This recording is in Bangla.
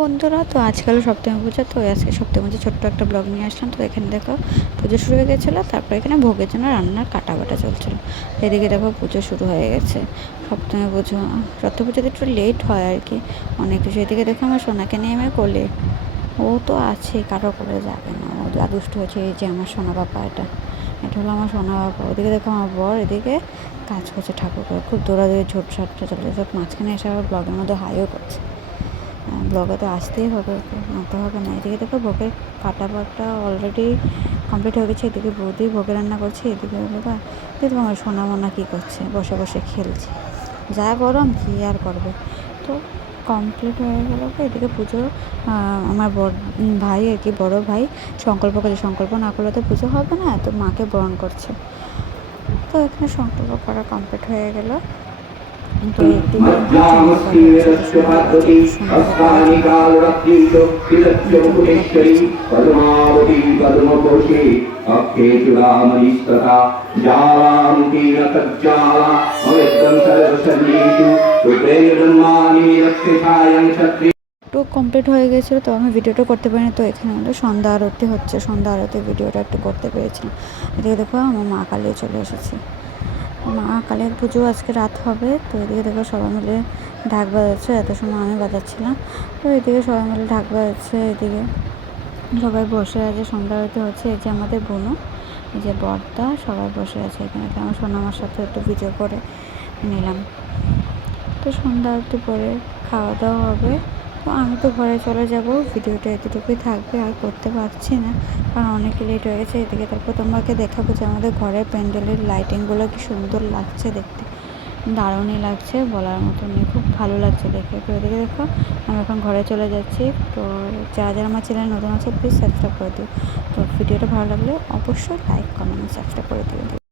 বন্ধুরা, তো আজকাল সপ্তমী পূজা, তো আজকে সপ্তমী পূজা ছোট্ট একটা ব্লগ নিয়ে আসলাম। তো এখানে দেখো, পুজো শুরু হয়ে গেছিল, তারপর এখানে ভোগের জন্য রান্নার কাটা বাটা চলছিল। এদিকে দেখো পুজো শুরু হয়ে গেছে। সপ্তমী পুজো, সপ্তমী পুজোতে একটু লেট হয় আর কি। অনেক কিছু এদিকে দেখো আমার সোনাকে নিয়ে আমি কোলে। ও তো আছে, কারও কোলে যাবে না। ও যা দুষ্ট হয়েছে, এই যে আমার সোনা বাবা এটা। এটা হলো আমার সোনা বাবা। ওদিকে দেখো আমার বর, এদিকে কাজ করছে ঠাকুর করে খুব দৌড়াদৌড়ি ঝোট ঝাপটা চলে সব মাঝখানে এসে আবার ব্লগের মধ্যে হাইও করছে। ব্লগে তো আসতেই হবে ওকে নতে হবে না। এদিকে দেখো ভোগের কাটা পাটা অলরেডি কমপ্লিট হয়ে গেছে। এদিকে বৌদি ভোগে রান্না করছে, এদিকে বাবা দেখো আমার সোনা মোনা কী করছে, বসে বসে খেলছে। যা গরম, কী আর করবে? তো কমপ্লিট হয়ে গেল তো এদিকে পুজো আমার বড় ভাই আর কি, বড় ভাই সংকল্প করে সংকল্প না করলে তো পুজো হবে না, তো মাকে বরণ করছে। তো এখানে সংকল্প করা কমপ্লিট হয়ে গেল। अक्षे चूडामणिस्तथा जालामुखीन तज्जाला अव्यक्तं सर्वशर्येषु रुद्रेण ब्रह्माणि रक्षसायं क्षत्रि একটু কমপ্লিট হয়ে গেছিলো তো আমি ভিডিওটা করতে পারিনি তো এখানে আমাদের সন্ধ্যা আরতি হচ্ছে সন্ধ্যা আরতি ভিডিওটা একটু করতে পেরেছিলাম এদিকে দেখো আমার মা কালিও চলে এসেছে মা, কালীর পুজো আজকে রাত হবে, তো এদিকে দেখো সবাই মিলে ঢাক বাজাচ্ছে, এত সময় আমি বাজাচ্ছিলাম। তো এদিকে সবাই মিলে ঢাক বাজাচ্ছে, এদিকে সবাই বসে আছে, সন্ধ্যা আরতি হচ্ছে, এই যে আমাদের বোনও এই যে বর্দা, সবাই বসে আছে এখানে। আমার সোনামার সাথে একটু ভিডিও করে নিলাম। তো সন্ধ্যা আরতি পরে খাওয়া দাওয়া হবে। আমি তো ঘরে চলে যাব, ভিডিওটা এতটুকুই থাকবে, আর করতে পারছি না, কারণ অনেক লেট হয়ে গেছে, এদিকে তারপর তোমাকে দেখাবো যে আমাদের ঘরের প্যান্ডেলের লাইটিংগুলো কি সুন্দর লাগছে দেখতে। দারুণই লাগছে, বলার মতো নেই, খুব ভালো লাগছে দেখে। তো এদিকে দেখো, আমি এখন ঘরে চলে যাচ্ছি, তো যারা যারা আমার চ্যানেল নতুন আছে প্লিজ সাবস্ক্রাইব করে দিও। তো ভিডিওটা ভালো লাগলে অবশ্যই লাইক কমেন্ট সাবস্ক্রাইব করে দিও।